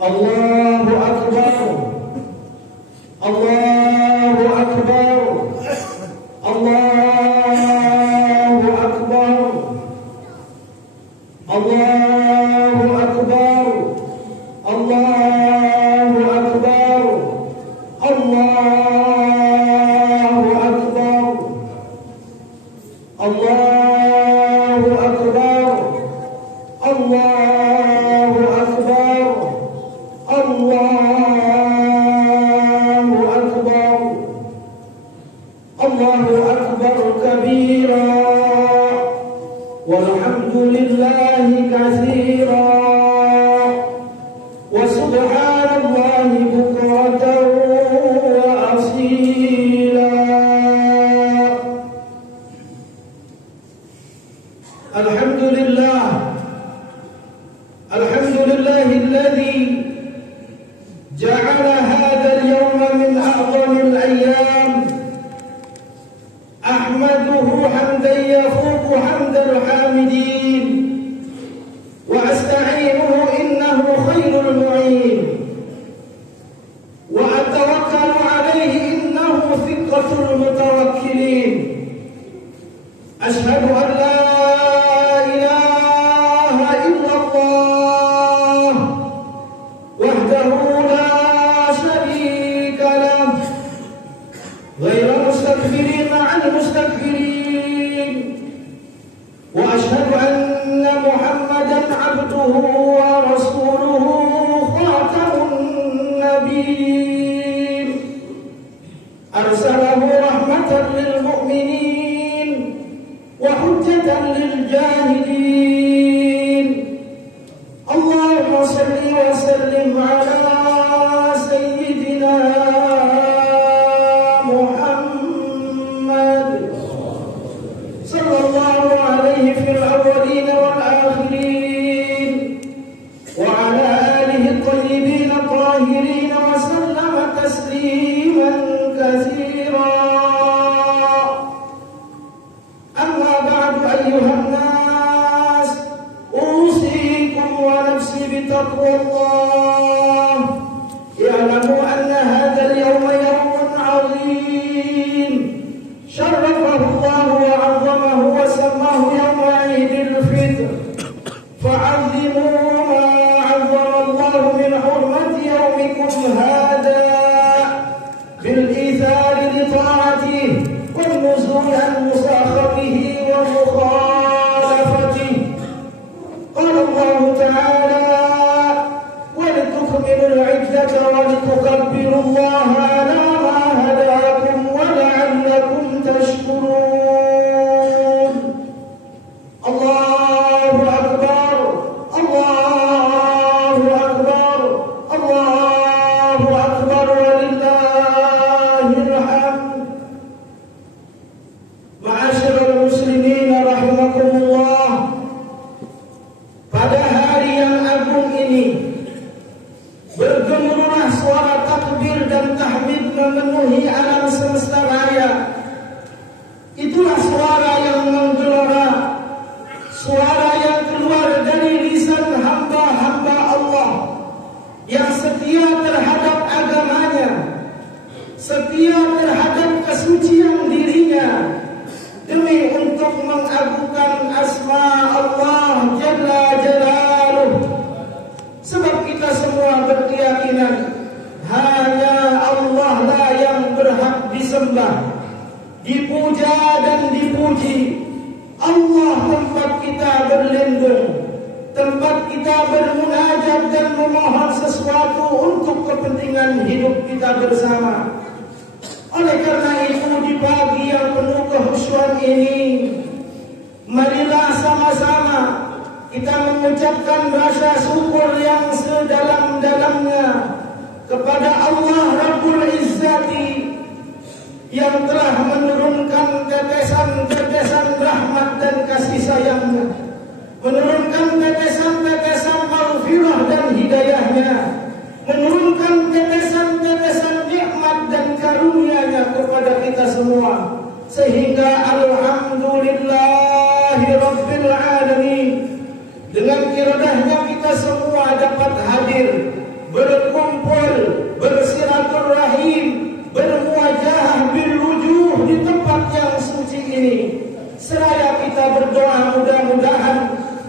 Allahu Akbar. Allahu Akbar. Allahu Akbar. Allahu Akbar. Allahu Akbar. Allahu Akbar. Allahu Akbar. Allahu Akbar. Allahu Akbar. Allahu Akbar kabira. Walhamdulillahi katsira. Wa subhanallahi bukratan wa asila. Alhamdulillah. Alhamdulillahilladzi ja'ala hadzal yawma min a'zamil ayyam. Ahmaduhu hamdan yafuqu hamdal hamidin. Wa asta'inuhu innahu khairul mu'in. Wa atawakkalu alayhi innahu thiqatul mutawakkilin. Ashhadu an la ilaha illallah wahdahu la sharika lah, ghayra mustakbirin ma'al mustakbirin. Wa ashhadu anna Muhammadan abduhu wa rasuluhu khatamun nabiyyin. Arsalahu rahmatan lil mu'minin wa hujjatan lil jahilin. Allahumma salli wa sallim ala sayyidina Muhammad sallallahu alaihi fil awwalin wal akhirin wa ala alihi at-tayyibin at-tahirin wa sallama tasliman katsira. Amma ba'du ayyuhan nas, usikum wa nafsi bitaqwallah. I'lamu anna hadzal yawma yawmun 'azim syarrafahu Allah wa 'azzamahu wa sammahu yawma 'Idil Fitr. Fa'azzimu ma 'azzama Allah min hurmati yawmikum hadha bil ithari li ta'atihi wal nuzul an musakhatihi wa mukhalafatihi. Qala Allah ta'ala ولتكملوا العدة ولتكبروا الله على ما هداكم ولعلكم تشكرون. الله أكبر. الله أكبر. الله أكبر ولله الحمد. Ma'asyiral muslimin rahimakumullah. Pada hari yang agung ini bergemuruhlah suara takbir dan tahmid memenuhi alam semesta raya. Itulah suara yang menggelora, suara yang keluar dari lisan hamba-hamba Allah yang setia terhadap agamanya, setia terhadap kesucian dirinya, demi untuk mengagungkan asma Allah Jalla Jalaluh. Sebab kita semua berkeyakinan hanya Allah lah yang berhak disembah, dipuja dan dipuji. Allah tempat kita berlindung, tempat kita bermunajat dan memohon sesuatu untuk kepentingan hidup kita bersama. Oleh karena itu, di pagi yang penuh kehusyuan ini, marilah sama-sama kita mengucapkan rasa syukur yang sedalam-dalamnya kepada Allah Rabbul Izzati yang telah menurunkan tetesan-tetesan rahmat dan kasih sayangnya, menurunkan tetesan-tetesan maghfirah dan hidayahnya, menurunkan tetesan-tetesan nikmat dan karunia-Nya kepada kita semua, sehingga alhamdulillahi rabbil alamin, dengan iradahnya kita semua dapat hadir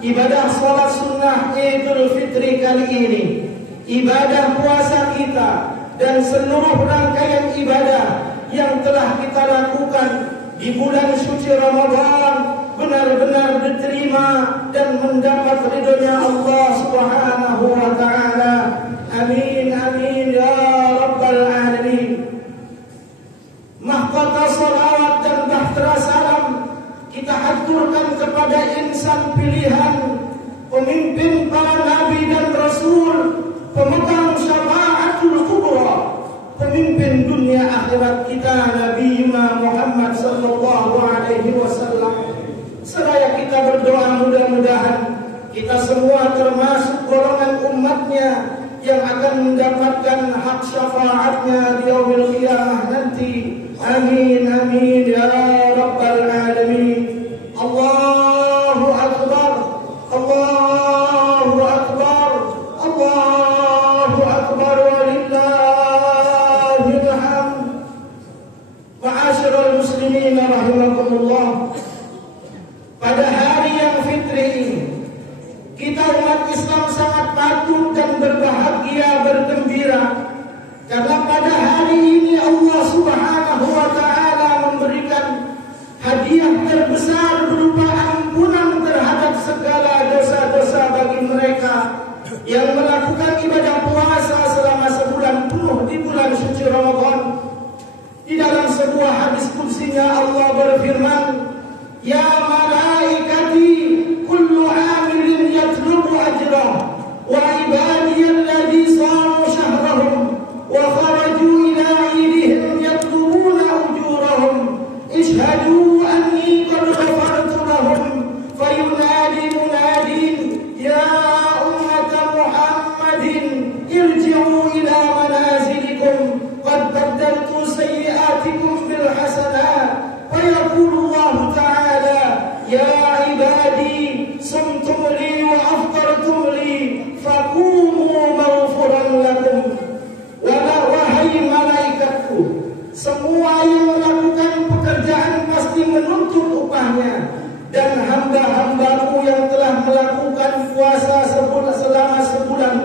ibadah sholat sunnah Idul Fitri kali ini, ibadah puasa kita, dan seluruh rangkaian ibadah yang telah kita lakukan di bulan suci Ramadan benar-benar diterima dan mendapat ridhonya Allah Subhanahu wa taala. Amin amin ya rabbal alamin. Mahkota salawat dan bahtera salam kita haturkan kepada insan pilihan, pemimpin para nabi dan rasul, pemegang syafaatul kubra, pemimpin dunia akhirat kita, Nabi Muhammad sallallahu alaihi wasallam. Seraya kita berdoa mudah-mudahan kita semua termasuk golongan umatnya yang akan mendapatkan hak syafaatnya di yaumil qiyamah nanti. Amin amin ya rabbal alamin. Allahu akbar, Allahu akbar, Allahu akbar, walillahil hamd. Ma'asyiral muslimin rahimakumullah. Pada hari yang fitri ini, kita umat Islam sangat patut dan berbahagia, bergembira, karena pada hari ini Allah Subhanahu wa taala memberikan hadiah terbesar berupa ampunan terhadap segala dosa-dosa bagi mereka yang melakukan ibadah puasa selama sebulan penuh di bulan suci Ramadan. Di dalam sebuah hadis qudsinya Allah berfirman, "Ya malaikati kullu amilin yatlubu ajrah wa ibadiyalladzi shamu syahrahum wa kharaju ila idihim yatlubuna ujurahum ishhadu anni qad ghafartu lahum fayunadi munadin ya ummata Muhammadin irji'u ila manazilikum qad baddaltu sayyi'atikum bil hasanat wa yaqulu Allah ta'ala ya ibadi sumtum li wa aftartum li faqumu maghfuran lakum." Wahai malaikatku, semua yang melakukan pekerjaan pasti menuntut upahnya, dan hamba-hambaku yang telah melakukan puasa selama sebulan,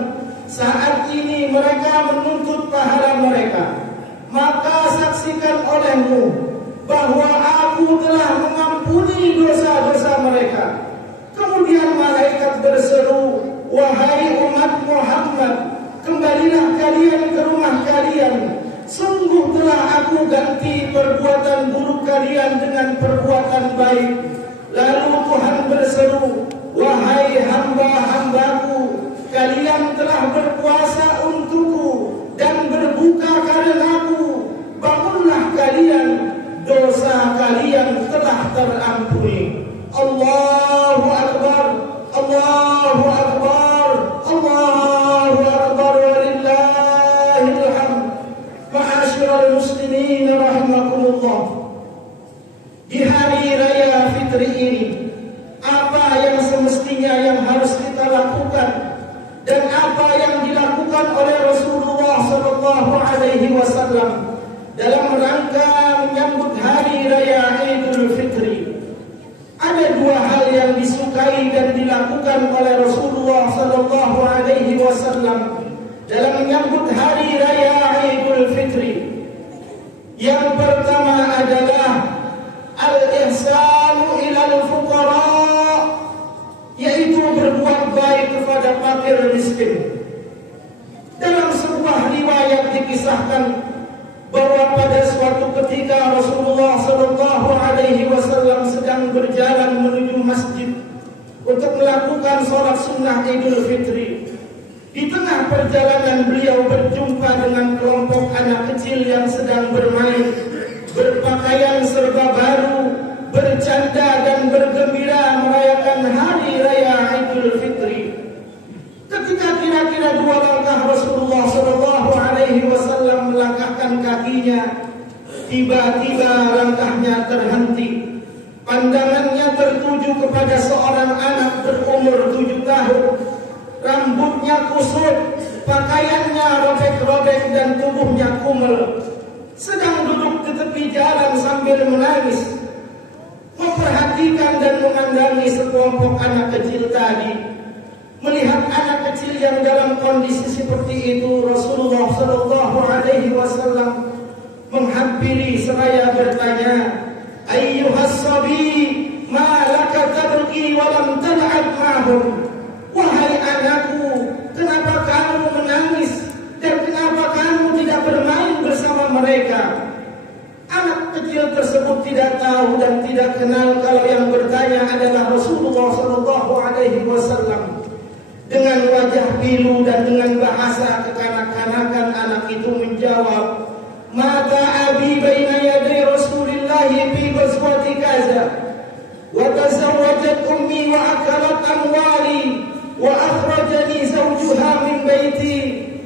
saat ini mereka menuntut pahala mereka. Maka saksikan olehmu bahwa aku telah mengampuni dosa-dosa mereka. Kemudian malaikat berseru, "Wahai umat Muhammad, kembalilah kalian ke rumah kalian. Sungguh telah aku ganti perbuatan buruk kalian dengan perbuatan baik." Lalu Tuhan berseru, "Wahai hamba-hambaku, kalian telah berpuasa untukku dan berbuka karenaku. Bangunlah kalian, dosa kalian telah terampuni." Allahu akbar, Allahu akbar, Allahu akbar, walillahil hamd. Ma'asyiral muslimin rahimakumullah. Di hari raya fitri ini, apa yang semestinya yang harus kita lakukan dan apa yang dilakukan oleh Rasulullah sallallahu alaihi wasallam dalam rangka menyambut hari raya Idul Fitri? Ada dua hal yang disukai dan dilakukan oleh Rasulullah sallallahu alaihi wasallam dalam menyambut hari raya Idul Fitri. Yang pertama adalah al-ihsanu ilal fuqara, yaitu berbuat baik kepada fakir miskin. Dalam sebuah riwayat dikisahkan bahwa pada suatu ketika Rasulullah sallallahu alaihi wasallam sedang berjalan menuju masjid untuk melakukan sholat sunnah Idul Fitri. Di tengah perjalanan beliau berjumpa dengan kelompok anak kecil yang sedang bermain, berpakaian serba baru, bercanda dan bergembira merayakan hari raya Idul Fitri. Ketika kira-kira 2 langkah Rasulullah sallallahu alaihi wasallam melangkahkan kakinya, tiba-tiba langkahnya terhenti. Pandangannya tertuju kepada seorang anak berumur 7 tahun. Rambutnya kusut, pakaiannya robek-robek dan tubuhnya kumel. Sedang duduk di tepi jalan sambil menangis. memperhatikan dan memandangi sekelompok anak kecil tadi. Melihat anak kecil yang dalam kondisi seperti itu, Rasulullah sallallahu alaihi wasallam menghampiri seraya bertanya, "Ayyuhas sabi, ma laka tabki wa lam tal'ab ma'hum?" Wahai anakku, kenapa kamu menangis dan kenapa kamu tidak bermain bersama mereka? Anak kecil tersebut tidak tahu dan tidak kenal kalau yang bertanya adalah Rasulullah sallallahu alaihi wasallam. Dengan wajah pilu dan dengan bahasa kekanak-kanakan anak itu menjawab, "Mata abi baina yaday Rasulillah fi ghazwati kaza wa tazawwajat ummi wa akalat amwali wa akhrajani zawjuha min baiti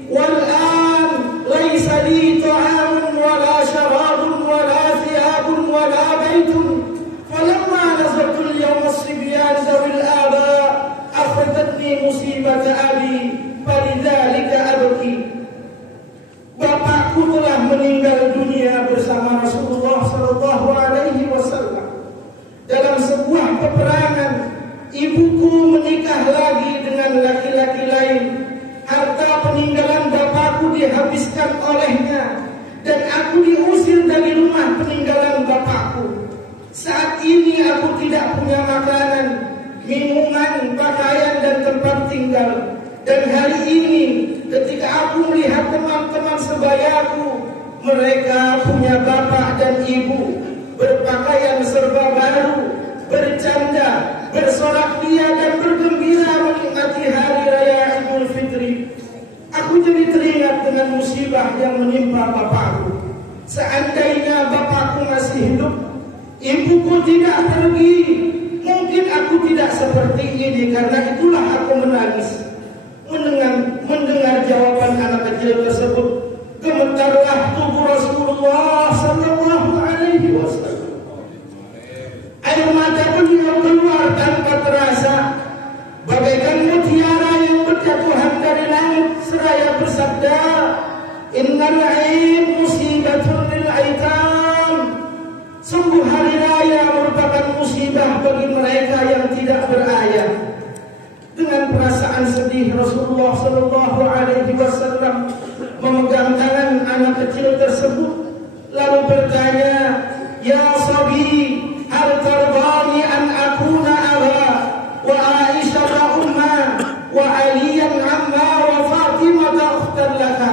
wal an laysa li ta'amun wa la sharabun wa la thiyabun wa la baitun falamma nazartu al-yawma as-sibyan zawil aba akhradatni musibat abi falidzalika abki." Bapakku telah meninggal dunia bersama Rasulullah sallallahu alaihi wasallam dalam sebuah peperangan. Ibuku menikah lagi dengan laki-laki lain. Harta peninggalan bapakku dihabiskan olehnya dan aku diusir dari rumah peninggalan bapakku. Saat ini aku tidak punya makanan, minuman, pakaian dan tempat tinggal. Dan hari ini ketika aku melihat teman-teman sebayaku, mereka punya bapak dan ibu, berpakaian serba baru, bercanda, bersorak-ria dan bergembira menikmati hari raya Idul Fitri. Aku jadi teringat dengan musibah yang menimpa bapakku. Seandainya bapakku masih hidup, ibuku tidak pergi, mungkin aku tidak seperti ini. Karena itulah aku menangis mendengar jawaban anak kecil tersebut. Gemetarlah tubuh Rasulullah sallallahu alaihi wasallam. Air mata beliau keluar tanpa terasa, bagaikan mutiara yang berjatuhan dari langit, seraya bersabda, "Innal 'aid musibatun lil 'aitam." Sungguh hari raya merupakan musibah bagi mereka yang tidak berayah. Dengan perasaan sedih, Rasulullah sallallahu alaihi wasallam memegang tangan anak kecil tersebut lalu bertanya, "Ya sabi, hal tarbani an akuna aba wa Aisyah umma wa Aliyan amma wa Fatimah ukhtan laka?"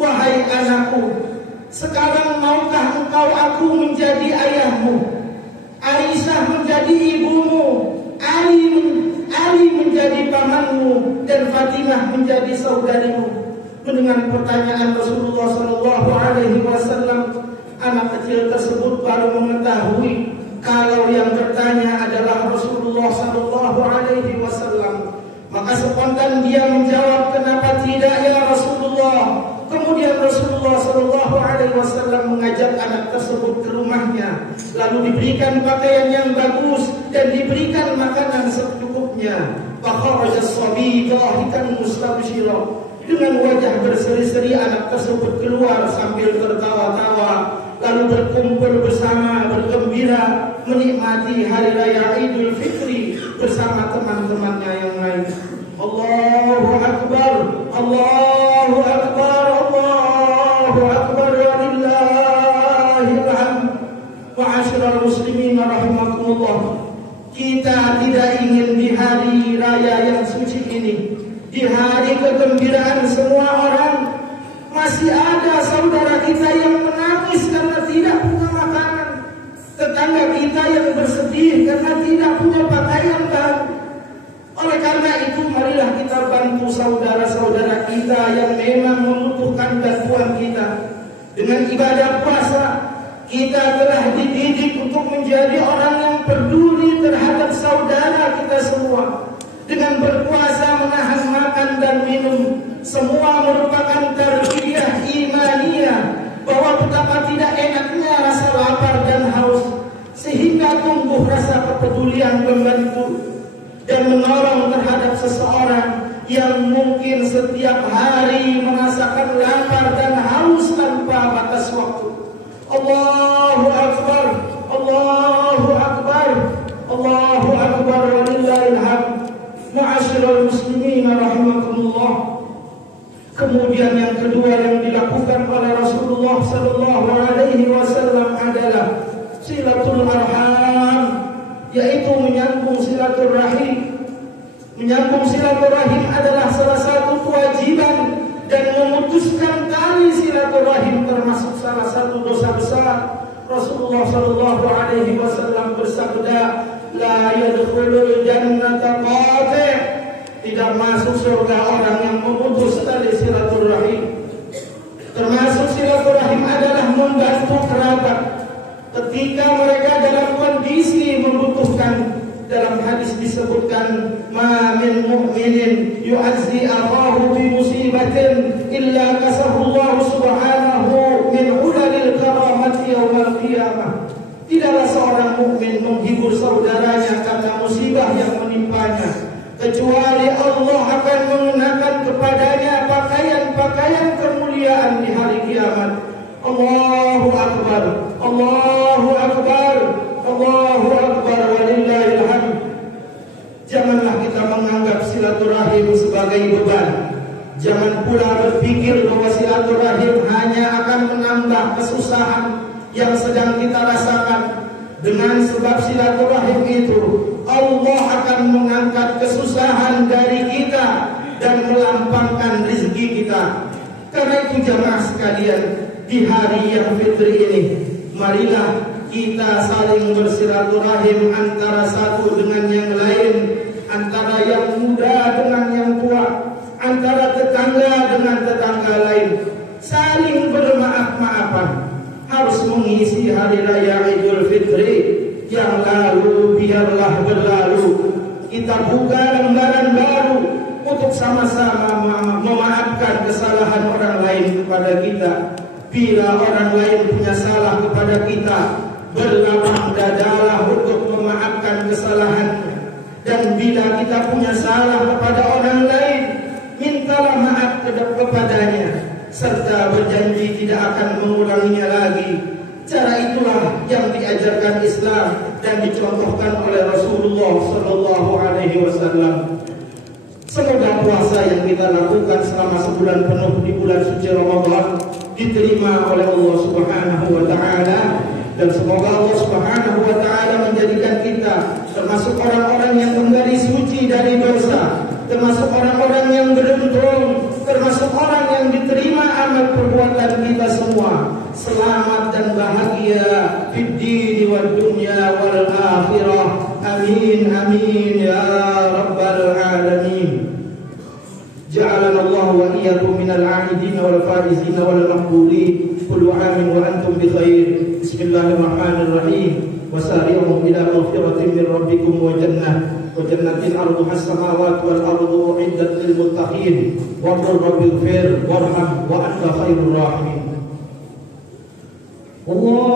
Wahai anakku, sekarang maukah engkau aku menjadi ayahmu, Aisyah menjadi ibumu, Ali menjadi pamanmu, dan Fatimah menjadi saudarimu? Mendengar pertanyaan Rasulullah sallallahu alaihi wasallam, anak kecil tersebut baru mengetahui kalau yang bertanya adalah Rasulullah sallallahu alaihi wasallam. Maka spontan dia menjawab, "Kenapa tidak ya Rasulullah?" Kemudian Rasulullah sallallahu alaihi wasallam mengajak anak tersebut ke rumahnya, lalu diberikan pakaian yang bagus dan diberikan makanan secukupnya. Fakharaja as-sabi dhahikan mustabshira. Dengan wajah berseri-seri anak tersebut keluar sambil tertawa-tawa, lalu berkumpul bersama, bergembira menikmati hari raya Idul Fitri bersama teman-temannya yang lain. Allahu Akbar, Allahu Akbar, Allahu Akbar, walillahil hamd. Ma'asyiral muslimin rahimakumullah. Kita tidak ingin di hari raya yang suci ini, di hari kegembiraan semua orang, masih ada saudara kita yang menangis karena tidak punya makanan, tetangga kita yang bersedih karena tidak punya pakaian baru. Oleh karena itu, marilah kita bantu saudara-saudara kita yang memang membutuhkan bantuan kita. Dengan ibadah puasa, kita telah dididik untuk menjadi orang yang peduli terhadap saudara kita semua. Dengan berpuasa, menahan makan dan minum, semua merupakan tarbiyah imaniyah, bahwa betapa tidak enaknya rasa lapar dan haus, sehingga tumbuh rasa kepedulian membantu dan menolong terhadap seseorang yang mungkin setiap hari merasakan lapar dan haus tanpa batas waktu. Allahu Akbar, Allahu Akbar. Ma'asyiral muslimin rahimakumullah. Kemudian yang kedua yang dilakukan oleh Rasulullah sallallahu alaihi wasallam adalah silatul arham, yaitu menyambung silaturahim. Menyambung silaturahim adalah salah satu kewajiban, dan memutuskan tali silaturahim termasuk salah satu dosa besar. Rasulullah sallallahu alaihi wasallam bersabda, la yadkhulul jannata qati', tidak masuk surga orang yang memutus tali silaturahim. Termasuk silaturahim adalah membantu kerabat ketika mereka dalam kondisi membutuhkan. Dalam hadis disebutkan, ma min mu'minin yu'azzi akhahu bi musibatin illa kasahu Allah subhanahu min ulalil karamati yaumil qiyamah. Tidaklah seorang mukmin menghibur saudaranya karena musibah yang menimpanya, kecuali Allah akan mengenakan kepadanya pakaian-pakaian kemuliaan di hari kiamat. Allahu akbar, Allahu akbar, Allahu akbar, walillahil hamd. Janganlah kita menganggap silaturahim sebagai beban. Jangan pula berpikir bahwa silaturahim hanya akan menambah kesusahan yang sedang kita rasakan. Dengan sebab silaturahim itu, Allah akan mengangkat kesusahan dari kita dan melampangkan rezeki kita. Karena itu jamaah sekalian, di hari yang fitri ini, marilah kita saling bersilaturahim antara satu dengan yang lain, antara yang muda dengan yang tua, antara tetangga dengan tetangga lain, saling bermaaf-maafan. Harus mengisi hari raya Idul Fitri yang lalu biarlah berlalu. Kita buka lembaran baru untuk sama-sama memaafkan kesalahan orang lain kepada kita. Bila orang lain punya salah kepada kita, berlapang dadalah untuk memaafkan kesalahannya. Dan bila kita punya salah kepada orang lain, mintalah maaf kepadanya, serta berjanji tidak akan mengulanginya lagi. Cara itulah yang diajarkan Islam dan dicontohkan oleh Rasulullah sallallahu alaihi wasallam. Semoga puasa yang kita lakukan selama sebulan penuh di bulan suci Ramadan diterima oleh Allah Subhanahu wa taala, dan semoga Allah Subhanahu wa taala menjadikan kita termasuk orang-orang yang kembali suci dari dosa, termasuk orang-orang yang beruntung, termasuk orang yang diterima amal perbuatan kita semua. Selamat dan bahagia fid dini wal dunya wal akhirah. Amin amin ya rabbal alamin. جعلنا الله وإياكم من العائدين والفائزين والمقبولين. كل عام وأنتم بخير. بسم الله الرحمن الرحيم. وسارعوا إلى مغفرة من ربكم وجنة عرضها السماوات والأرض أعدت للمتقين. وقل رب اغفر وارحم وأنت خير الراحمين. اللهم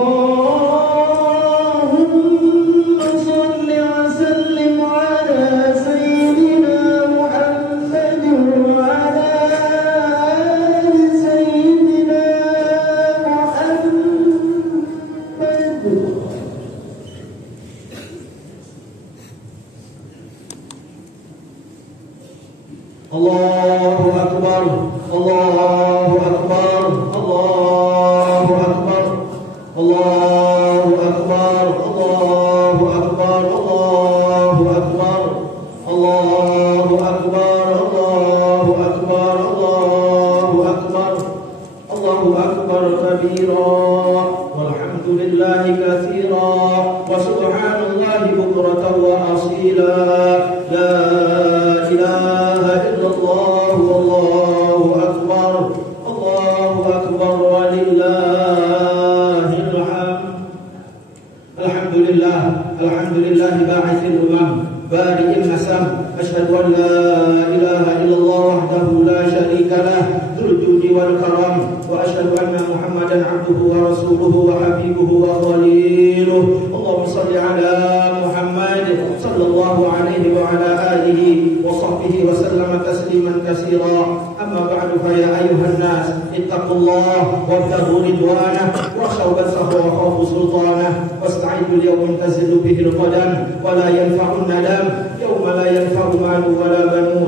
صل وسلم على سيدنا محمد وعلى آل سيدنا محمد. الله أكبر الله أكبر الله أكبر الله أكبر الله أكبر الله أكبر الله أكبر الله أكبر الله أكبر الله أكبر كبيرا والحمد لله كثيرا وسبحان الله بكرة وأصيلا. لا إله إلا الله والله أكبر الله أكبر ولله الحمد. الحمد لله باعث الأمم بارئ النسم. أشهد أن لا إله إلا الله وحده لا شريك له ذو الجود والكرم. وأشهد أن محمدا عبده ورسوله وحبيبه وخليله. اللهم صل على محمد صلى الله عليه وعلى آله وصحبه وسلم تسليما كثيرا. أما بعد فيا أيها الناس اتقوا الله وابتغوا رضوانه واخشوا بأسه وخافوا سلطانه واستعدوا ليوم تزل به القدم ولا ينفع الندم يوم لا ينفع مال ولا بنون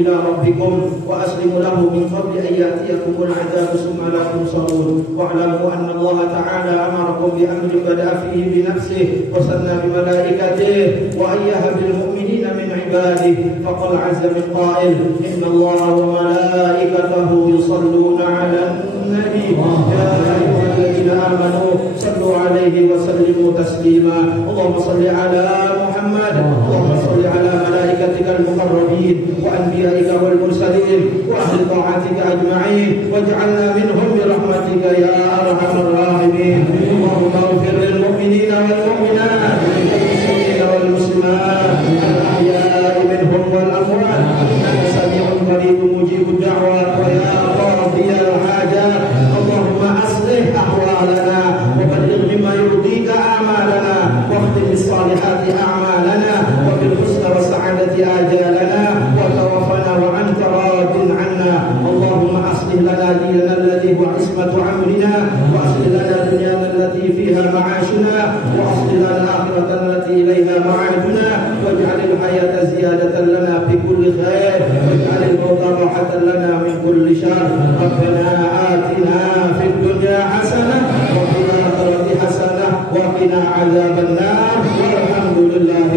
إلى ربكم وأسلموا له من قبل أن يأتيكم العذاب ثم لا تنصرون واعلموا أن الله تعالى أمركم بأمر بدأ فيه بنفسه وثنى بملائكته وأيها بالمؤمنين من عباده فقال عز من قائل إن الله وملائكته يصلون على النبي يا أيها الذين آمنوا صلوا عليه وسلموا تسليما اللهم صل على محمد اللهم صل على ملائكتك المقربين وأنبيائك والمرسلين وأهل طاعتك أجمعين واجعلنا منهم برحمتك يا أرحم الراحمين اللهم اغفر للمؤمنين والمؤمنات والمسلمين والمسلمات الأحياء منهم والأموات إنك سميع قريب مجيب الدعوات ويا قاضي الحاجات اللهم أصلح أحوالنا وبلغ بما يرضيك أعمالنا واختم بالصالحات أعمالنا وبالحسن والسعادة آجالنا وتوفنا وأنت راض عنا اللهم أصلح لنا ديننا الذي هو عصمة أمرنا وأصلح لنا دنيانا التي فيها معاشنا وأصلح لنا آخرتنا التي إليها معادنا واجعل الحياة زيادة لنا في كل خير واجعل الموت راحة لنا من كل شر ربنا آتنا في الدنيا حسنة وفي الآخرة حسنة وقنا عذاب النار والحمد لله